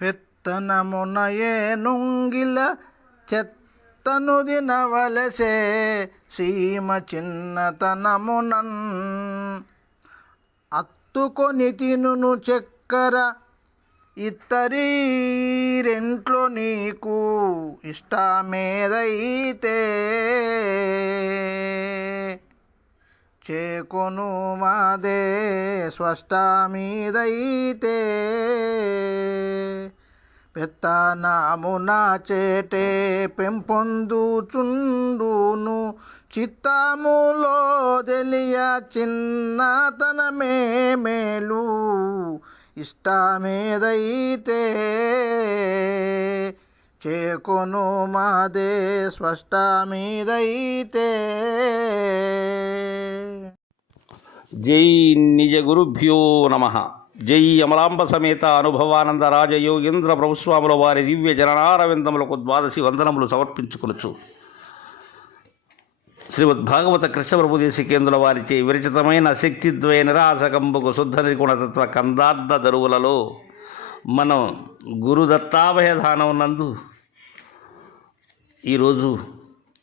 పెత్తనమున ఏనుంగిల చెత్తను దినవలసే సీమ చిన్నతనమునన్. అత్తుకొని తినును చక్కెర ఇత్తరి రెంట్లో నీకు ఇష్టమేదైతే కొను మాదే స్పష్టమీదైతే పెత్తనామున చేటే పెంపొందుచుండును చిత్తములో తెలియ చిన్నతనమే మేలు ఇష్టమేదైతే. చేకొను మాదే స్పష్టమీదైతే జై నిజ గురుభ్యో నమ. జై అమలాంబ సమేత అనుభవానంద రాజయోగేంద్ర ప్రభుస్వాముల వారి దివ్య జననారవిందములకు ద్వాదశి వందనములు సమర్పించుకొనొచ్చు శ్రీమద్ భాగవత కృష్ణ ప్రభుదేశికేంద్రుల వారిచే విరచితమైన శక్తిద్వయ నిరాశకంబకు శుద్ధ నిర్గుణతత్వ కందార్థ దరువులలో మనం గురుదత్తాభయధానం నందు ఈరోజు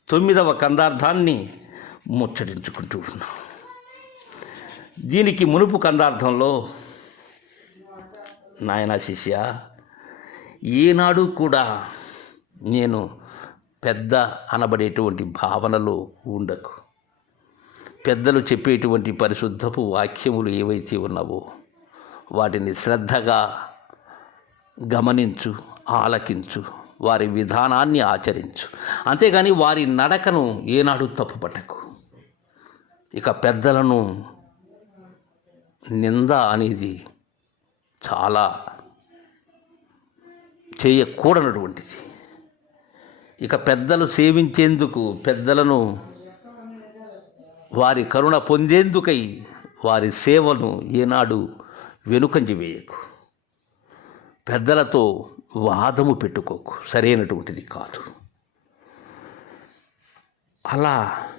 తొమ్మిదవ కందార్థాన్ని ముచ్చటించుకుంటూ ఉన్నాం. దీనికి మునుపు కందార్థంలో నాయన శిష్య ఈనాడు కూడా నేను పెద్ద అనబడేటువంటి భావనలో ఉండకు. పెద్దలు చెప్పేటువంటి పరిశుద్ధపు వాక్యములు ఏవైతే ఉన్నావో వాటిని శ్రద్ధగా గమనించు ఆలకించు వారి విధానాన్ని ఆచరించు. అంతేగాని వారి నడకను ఏనాడు తప్పుపట్టకు. ఇక పెద్దలను నింద అనేది చాలా చేయకూడనటువంటిది. ఇక పెద్దలు సేవించేందుకు పెద్దలను వారి కరుణ పొందేందుకై వారి సేవను ఏనాడు వెనుకంజి వేయకు. పెద్దలతో వాదము పెట్టుకోకు. సరైనటువంటిది కాదు. అలా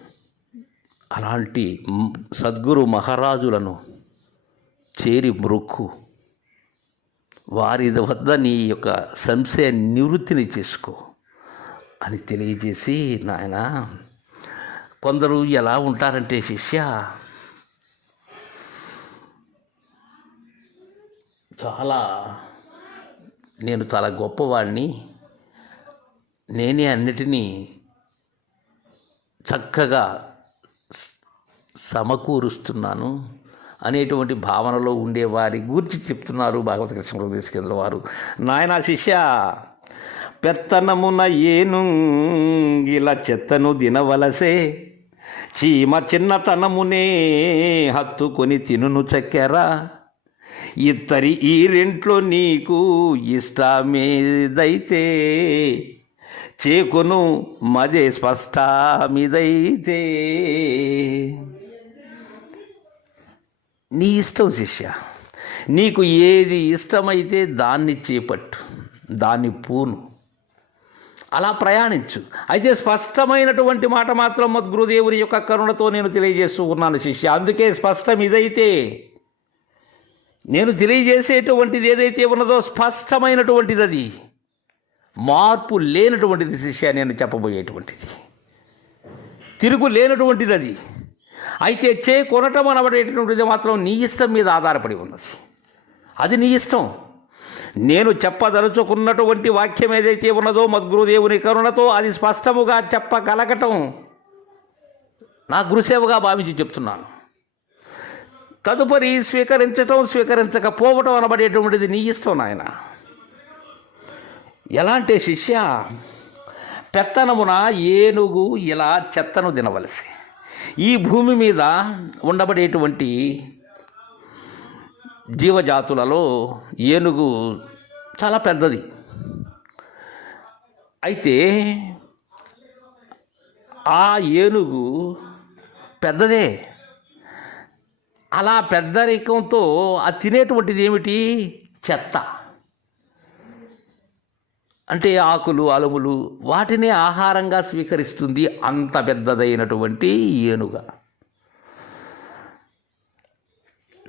అలాంటి సద్గురు మహారాజులను చేరి మృక్కు. వారి వద్ద నీ యొక్క సంశయ నివృత్తిని చేసుకో అని తెలియజేసి నాయన కొందరు ఎలా ఉంటారంటే శిష్య చాలా నేను చాలా గొప్పవాడిని నేనే అన్నిటినీ చక్కగా సమకూరుస్తున్నాను. అనేటువంటి భావనలో ఉండే వారి గురించి చెప్తున్నారు భాగవత కృష్ణ ప్రదేశ్ కేంద్ర వారు. నాయన శిష్య పెత్తనమున ఏను ఇలా చెత్తను దినవలసే చీమ చిన్నతనమునే హత్తుకొని తినును చక్కెర. ఇత్తరి ఈ రెంట్లో నీకు ఇష్టమేదైతే చేకును మదే స్పష్టమిదైతే. నీ ఇష్టం శిష్య. నీకు ఏది ఇష్టమైతే దాన్ని చేపట్టు దాన్ని పూను. అలా ప్రయాణించు. అయితే స్పష్టమైనటువంటి మాట మాత్రం మద్గురుదేవుని యొక్క కరుణతో నేను తెలియజేస్తూ ఉన్నాను శిష్య. అందుకే స్పష్టం ఇదైతే నేను తెలియజేసేటువంటిది ఏదైతే ఉన్నదో స్పష్టమైనటువంటిది అది. మార్పు లేనటువంటిది శిష్య నేను చెప్పబోయేటువంటిది. తిరుగు లేనటువంటిది అది. అయితే చే కొనటం అనబడేటటువంటిది మాత్రం నీ ఇష్టం మీద ఆధారపడి ఉన్నది. అది నీ ఇష్టం. నేను చెప్పదలుచుకున్నటువంటి వాక్యం ఏదైతే ఉన్నదో మద్గురుదేవుని కరుణతో అది స్పష్టముగా చెప్పగలగటం నా గురుసేవగా భావించి చెప్తున్నాను. తదుపరి స్వీకరించటం స్వీకరించకపోవటం అనబడేటువంటిది నీ ఇష్టం నాయన. ఎలాంటి శిష్య పెత్తనమున ఏనుగు ఇలా చెత్తను తినవలసి ఈ భూమి మీద ఉండబడేటువంటి జీవజాతులలో ఏనుగు చాలా పెద్దది. అయితే ఆ ఏనుగు పెద్దదే. అలా పెద్దరికంతో అది తినేటువంటిది ఏమిటి? చెత్త. అంటే ఆకులు అలుములు వాటినే ఆహారంగా స్వీకరిస్తుంది అంత పెద్దదైనటువంటి ఏనుగ.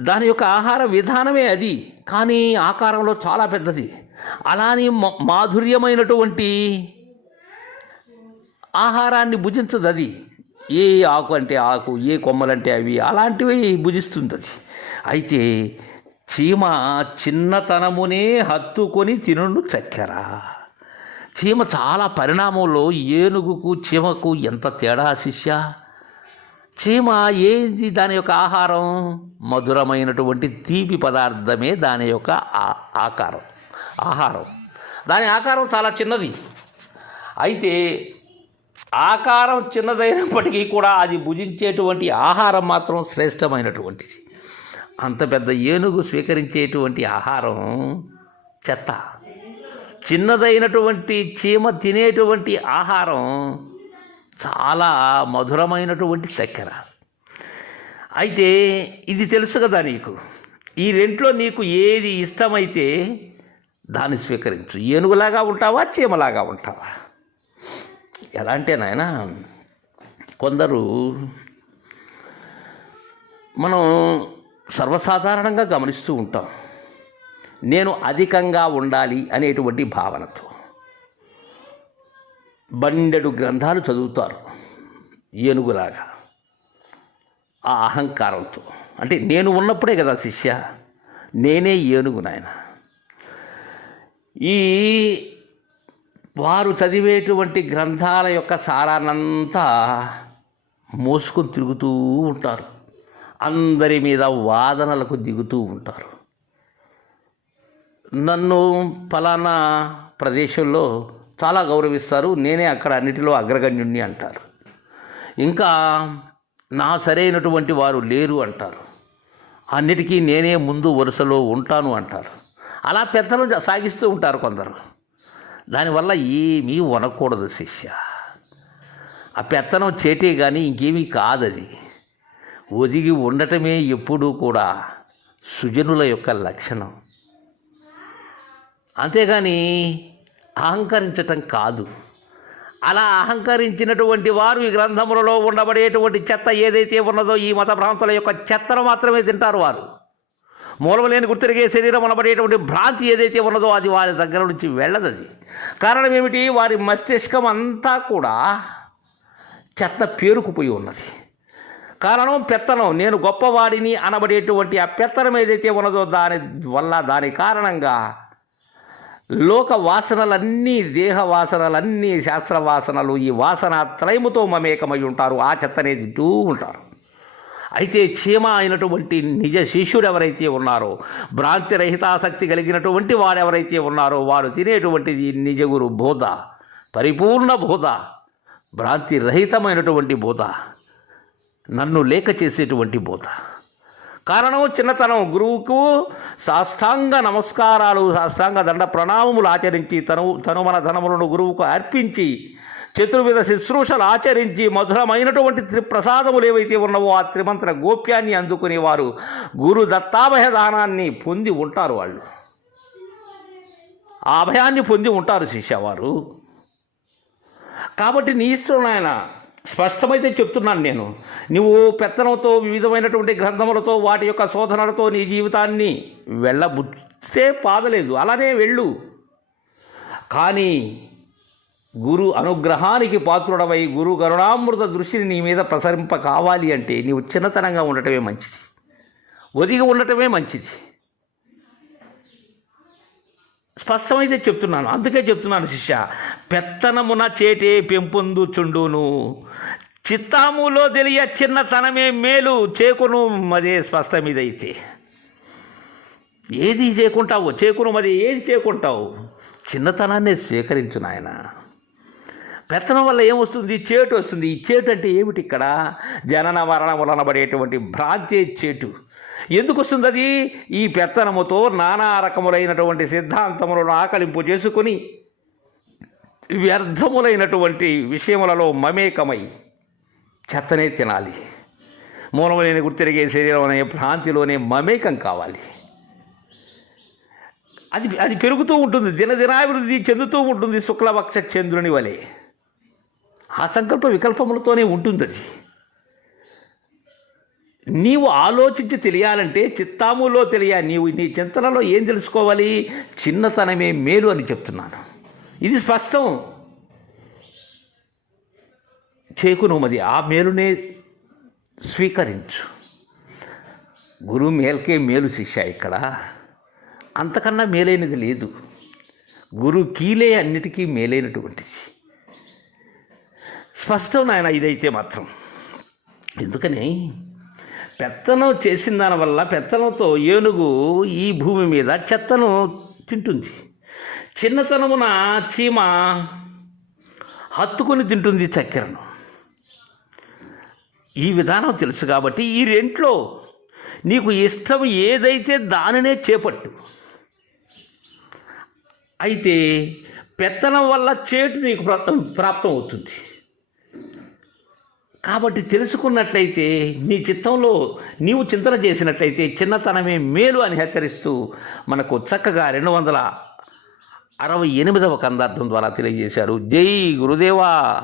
దాని యొక్క ఆహార విధానమే అది. కానీ ఆకారంలో చాలా పెద్దది. అలానే మాధుర్యమైనటువంటి ఆహారాన్ని భుజించదు అది. ఏ ఆకు అంటే ఆకు ఏ కొమ్మలంటే అవి అలాంటివి భుజిస్తుంది అది అయితే చీమ చిన్నతనమునే హత్తుకొని తినును చక్కెర. చీమ చాలా పరిణామంలో ఏనుగుకు చీమకు ఎంత తేడా శిష్య? చీమ ఏంది దాని యొక్క ఆహారం? మధురమైనటువంటి తీపి పదార్థమే దాని యొక్క ఆ- ఆకారం ఆహారం. దాని ఆకారం చాలా చిన్నది. అయితే ఆకారం చిన్నదైనప్పటికీ కూడా అది భుజించేటువంటి ఆహారం మాత్రం శ్రేష్టమైనటువంటిది. అంత పెద్ద ఏనుగు స్వీకరించేటువంటి ఆహారం చెత్త. చిన్నదైనటువంటి చీమ తినేటువంటి ఆహారం చాలా మధురమైనటువంటి చక్కెర. అయితే ఇది తెలుసు కదా నీకు ఈ రెంట్లో నీకు ఏది ఇష్టమైతే దాన్ని స్వీకరించు. ఏనుగులాగా ఉంటావా చీమలాగా ఉంటావా? ఎలా అంటే నాయన కొందరు మనం సర్వసాధారణంగా గమనిస్తూ ఉంటాం. నేను అధికంగా ఉండాలి అనేటువంటి భావనతో. బండెడు గ్రంథాలు చదువుతారు ఏనుగులాగా. ఆ అహంకారంతో. అంటే నేను ఉన్నప్పుడే కదా శిష్య. నేనే ఏనుగు నాయన. ఈ వారు చదివేటువంటి గ్రంథాల యొక్క సారానంతా మోసుకొని తిరుగుతూ ఉంటారు. అందరి మీద వాదనలకు దిగుతూ ఉంటారు. నన్ను ఫలానా ప్రదేశంలో చాలా గౌరవిస్తారు. నేనే అక్కడ అన్నిటిలో అగ్రగణ్యుణ్ణి అంటారు. ఇంకా నా సరైనటువంటి వారు లేరు అంటారు. అన్నిటికీ నేనే ముందు వరుసలో ఉంటాను అంటారు. అలా పెద్దలు సాగిస్తూ ఉంటారు కొందరు. దానివల్ల ఏమీ వనకూడదు శిష్య. ఆ పెత్తనం చేటే కానీ ఇంకేమీ కాదది. ఒదిగి ఉండటమే ఎప్పుడూ కూడా సుజనుల యొక్క లక్షణం. అంతేగాని అహంకరించటం కాదు. అలా అహంకరించినటువంటి వారు ఈ గ్రంథములలో ఉండబడేటువంటి చెత్త ఏదైతే ఉన్నదో ఈ మత ప్రాంతాల యొక్క చెత్తను మాత్రమే తింటారు వారు. మూలమలేని గుర్తిరిగే శరీరం అనబడేటువంటి భ్రాంతి ఏదైతే ఉన్నదో అది వారి దగ్గర నుంచి వెళ్ళదది. కారణం ఏమిటి? వారి మస్తిష్కం అంతా కూడా చెత్త పేరుకుపోయి ఉన్నది. కారణం పెత్తనం. నేను గొప్పవాడిని అనబడేటువంటి ఆ పెత్తనం ఏదైతే ఉన్నదో దాని వల్ల దాని కారణంగా లోక వాసనలన్నీ దేహ వాసనలన్నీ శాస్త్ర వాసనలు ఈ వాసన త్రయముతో మమేకమై ఉంటారు. ఆ చెత్తనే తింటూ ఉంటారు. అయితే క్షేమ అయినటువంటి నిజ శిష్యుడు ఎవరైతే ఉన్నారో భ్రాంతి రహితాసక్తి కలిగినటువంటి వారు ఎవరైతే ఉన్నారో వారు తినేటువంటిది నిజగురు బోధ పరిపూర్ణ బోధ భ్రాంతి రహితమైనటువంటి బోధ నన్ను లేక చేసేటువంటి బోధ. కారణం చిన్నతనం. గురువుకు సాష్టాంగ నమస్కారాలు సాష్టాంగ దండ ప్రణామములు ఆచరించి తను తను మన ధనములను గురువుకు అర్పించి చతుర్విధ శుశ్రూషలు ఆచరించి మధురమైనటువంటి త్రిప్రసాదములు ఏవైతే ఉన్నావో ఆ త్రిమంత్ర గోప్యాన్ని అందుకునేవారు. గురు దత్తాభయ దానాన్ని పొంది ఉంటారు వాళ్ళు. ఆ అభయాన్ని పొంది ఉంటారు శిష్యవారు. కాబట్టి నీ ఇష్టం నాయన స్పష్టమైతే చెప్తున్నాను నేను. నువ్వు పెత్తనంతో వివిధమైనటువంటి గ్రంథములతో వాటి యొక్క శోధనలతో నీ జీవితాన్ని వెళ్ళబుచ్చే పాదలేదు. అలానే వెళ్ళు. కానీ గురు అనుగ్రహానికి పాత్రుడవై గురు కరుణామృత దృష్టిని నీ మీద ప్రసరింప కావాలి అంటే నీవు చిన్నతనంగా ఉండటమే మంచిది. ఒదిగి ఉండటమే మంచిది. స్పష్టమైతే చెప్తున్నాను. అందుకే చెప్తున్నాను శిష్య. పెత్తనమున చేటే పెంపొందుచుండును. చిత్తాములో తెలియ చిన్నతనమే మేలు చేకును మదే స్పష్టం ఇదైతే ఏది చేకుంటావు చేకును మరి ఏది చేకుంటావు? చిన్నతనాన్ని స్వీకరించు నాయన. పెత్తనం వల్ల ఏమొస్తుంది? చేటు వస్తుంది. ఈ చేటు అంటే ఏమిటి ఇక్కడ జనన వలన వలన పడేటువంటి భ్రాంతి చేటు. ఎందుకు వస్తుంది అది ఈ పెత్తనముతో నానా రకములైనటువంటి సిద్ధాంతములను ఆకలింపు చేసుకుని వ్యర్థములైనటువంటి విషయములలో మమేకమై చెత్తనే తినాలి. మూలము గుర్తిరిగే శరీరం అనే భ్రాంతిలోనే మమేకం కావాలి. అది అది పెరుగుతూ ఉంటుంది. దినదినాభివృద్ధి చెందుతూ ఉంటుంది శుక్లపక్ష చంద్రుని వలె. ఆ సంకల్ప వికల్పములతోనే ఉంటుంది అది నీవు ఆలోచించి తెలియాలంటే చిత్తాములో తెలియాలి. నీవు నీ చింతనలో ఏం తెలుసుకోవాలి? చిన్నతనమే మేలు అని చెప్తున్నాను. ఇది స్పష్టం. చేకునుమది ఆ మేలునే స్వీకరించు. గురువు మేల్కే మేలు శిష్య ఇక్కడ. అంతకన్నా మేలైనది లేదు. గురువు కీలే అన్నిటికీ మేలైనటువంటిది. స్పష్టం నాయన ఇదైతే మాత్రం. ఎందుకని? పెత్తనం చేసిన దానివల్ల పెత్తనంతో ఏనుగు ఈ భూమి మీద చెత్తను తింటుంది. చిన్నతనమున చీమ హత్తుకొని తింటుంది చక్కెరను. ఈ విధానం తెలుసు కాబట్టి ఈ రెంట్లో నీకు ఇష్టం ఏదైతే దానినే చేపట్టు. అయితే పెత్తనం వల్ల చేటు నీకు ప్రాప్తం ప్రాప్తం అవుతుంది కాబట్టి తెలుసుకున్నట్లయితే నీ చిత్తంలో నీవు చింతన చేసినట్లయితే చిన్నతనమే మేలు అని హెచ్చరిస్తూ మనకు చక్కగా రెండు వందల అరవై ఎనిమిదవ కందార్థం ద్వారా తెలియజేశారు. జై గురుదేవా!